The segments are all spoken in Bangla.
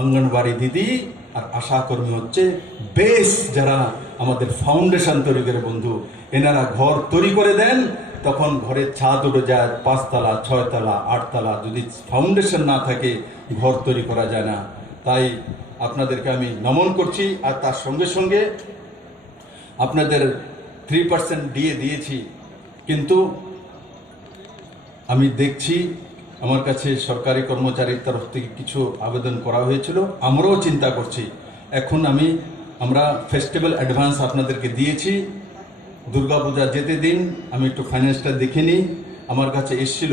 অঙ্গনবাড়ি দিদি আর আশাকর্মী হচ্ছে বেস, যারা আমাদের ফাউন্ডেশন তৈরি করে বন্ধু, এনারা ঘর তৈরি করে দেন, তখন ঘরের ছাদ উঠে যায় 5 তলা 6 তলা 8 তলা। যদি ফাউন্ডেশন না থাকে ঘর তৈরি করা যায় না। তাই আপনাদেরকে আমি নমন করছি। আর তার সঙ্গে সঙ্গে আপনাদের 3% দিয়েছি, কিন্তু আমি দেখছি আমার কাছে সরকারি কর্মচারীর তরফ থেকে কিছু আবেদন করা হয়েছিল, আমরাও চিন্তা করছি। এখন আমরা ফেস্টিভ্যাল অ্যাডভান্স আপনাদেরকে দিয়েছি, দুর্গাপূজা যেতে দিন আমি একটু ফাইন্যান্সটা দেখে নিই। আমার কাছে এসেছিল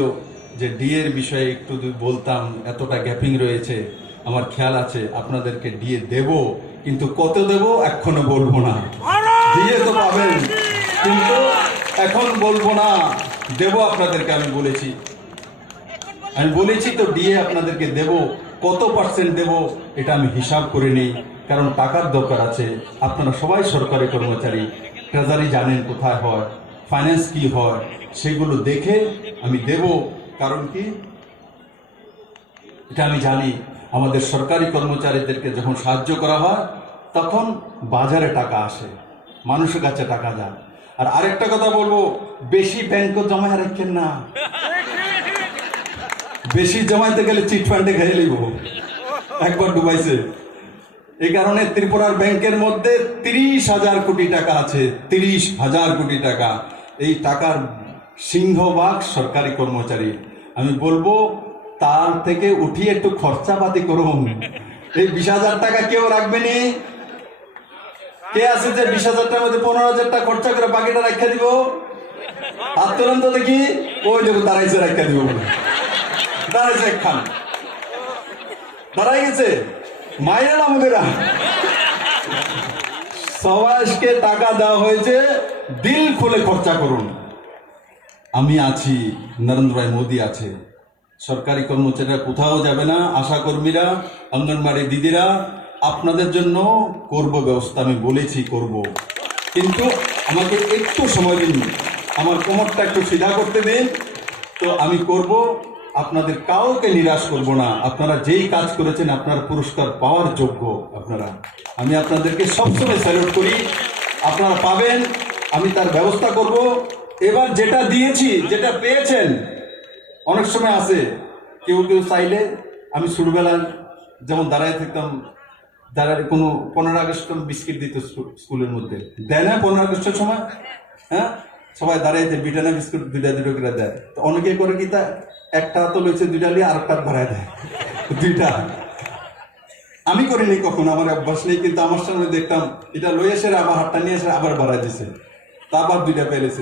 যে ডিএর বিষয়ে একটু যদি বলতাম, এতটা গ্যাপিং রয়েছে, আমার খেয়াল আছে আপনাদেরকে ডিএ দেব, কিন্তু কত দেব এখনো বলবো না। ডিএ তো পাবেন, কিন্তু এখন বলবো না, দেব আপনাদেরকে। আমি বলেছি তো ডিএ আপনাদেরকে দেব, কত পার্সেন্ট দেব এটা আমি হিসাব করে নিই, কারণ টাকার দরকার আছে। আপনারা সবাই সরকারি কর্মচারী, ট্রেজারি জানেন কোথায় হয়, ফাইন্যান্স কি হয়, সেগুলো দেখে আমি দেব। কারণ কি, এটা আমি জানি আমাদের সরকারি কর্মচারীদেরকে যখন সাহায্য করা হয় তখন বাজারে টাকা আসে, মানুষের কাছে টাকা যায়। আর আরেকটা কথা বলবো, বেশি ব্যাংক জমায় রাখেন না, বেশি জমাইতে গেলে চিট ফান্ডে খেয়ে নিব, একবার ডুবাইছে। এই কারণে ত্রিপুরার ব্যাংকের মধ্যে 30,000 কোটি টাকা আছে, 30,000 কোটি টাকা। এই টাকার সিংহভাগ সরকারি কর্মচারী। আমি বলবো তার থেকে উঠিয়ে একটু খরচাপাতি করুন। এই 20,000 টাকা কেউ রাখবেনি? কে আছে যে 20,000 টাকার মধ্যে 15,000 টাকা খরচা করে বাকিটা রাখা দিব? হাত তোলেন তো দেখি। ওই দেখো দাঁড়াইছে, রাখা দিব বলে দাঁড়াইছে, খান দাঁড়াই গেছে। মাইরা না আমাদের সবাইকে টাকা দেওয়া হয়েছে, দিল খুলে খরচা করুন। আমি আছি, নরেন্দ্র ভাই মোদী আছে, সরকারি কর্মচারীরা কোথাও যাবে না। আশা কর্মীরা, অঙ্গনবাড়ি দিদিরা, আপনাদের জন্য করব ব্যবস্থা, আমি বলেছি করব, কিন্তু আমাকে একটু সময় দিন, আমার কোমরটা একটু সিধা করতে দিন, তো আমি করব। আপনাদের কাউকে নিরাশ করব না। আপনারা যেই কাজ করেছেন আপনারা পুরস্কার পাওয়ার যোগ্য। আমি আপনাদেরকে সবসময় স্যালুট করি। আপনারা পাবেন, আমি তার ব্যবস্থা করব। এবার যেটা দিয়েছি, যেটা পেয়েছেন, অনেক সময় আছে কেউ চাইলে, আমি ছোটবেলায় যেমন দাঁড়ায় থাকতাম, দাঁড়ায় কোনো 15 আগস্ট বিস্কিট দিত স্কুলের মধ্যে, দেয় না 15 আগস্টের সময়? হ্যাঁ, সবাই দাঁড়াইতে বিটানা বিস্কুট দুটো করে দেয়। তো অনেকে করে কি, তা একটা তো লইছে, 2টা লিয়ে আরেকটা ভরায় দেয়, 2টা। আমি করিনি কখনো, আমার অভ্যাস নেই, কিন্তু আমার সামনে দেখতাম এটা লই এসে আবার হাতটা নিয়ে এসে আবার বাড়াই দিছে, তা আবার 2টা পেরেছে।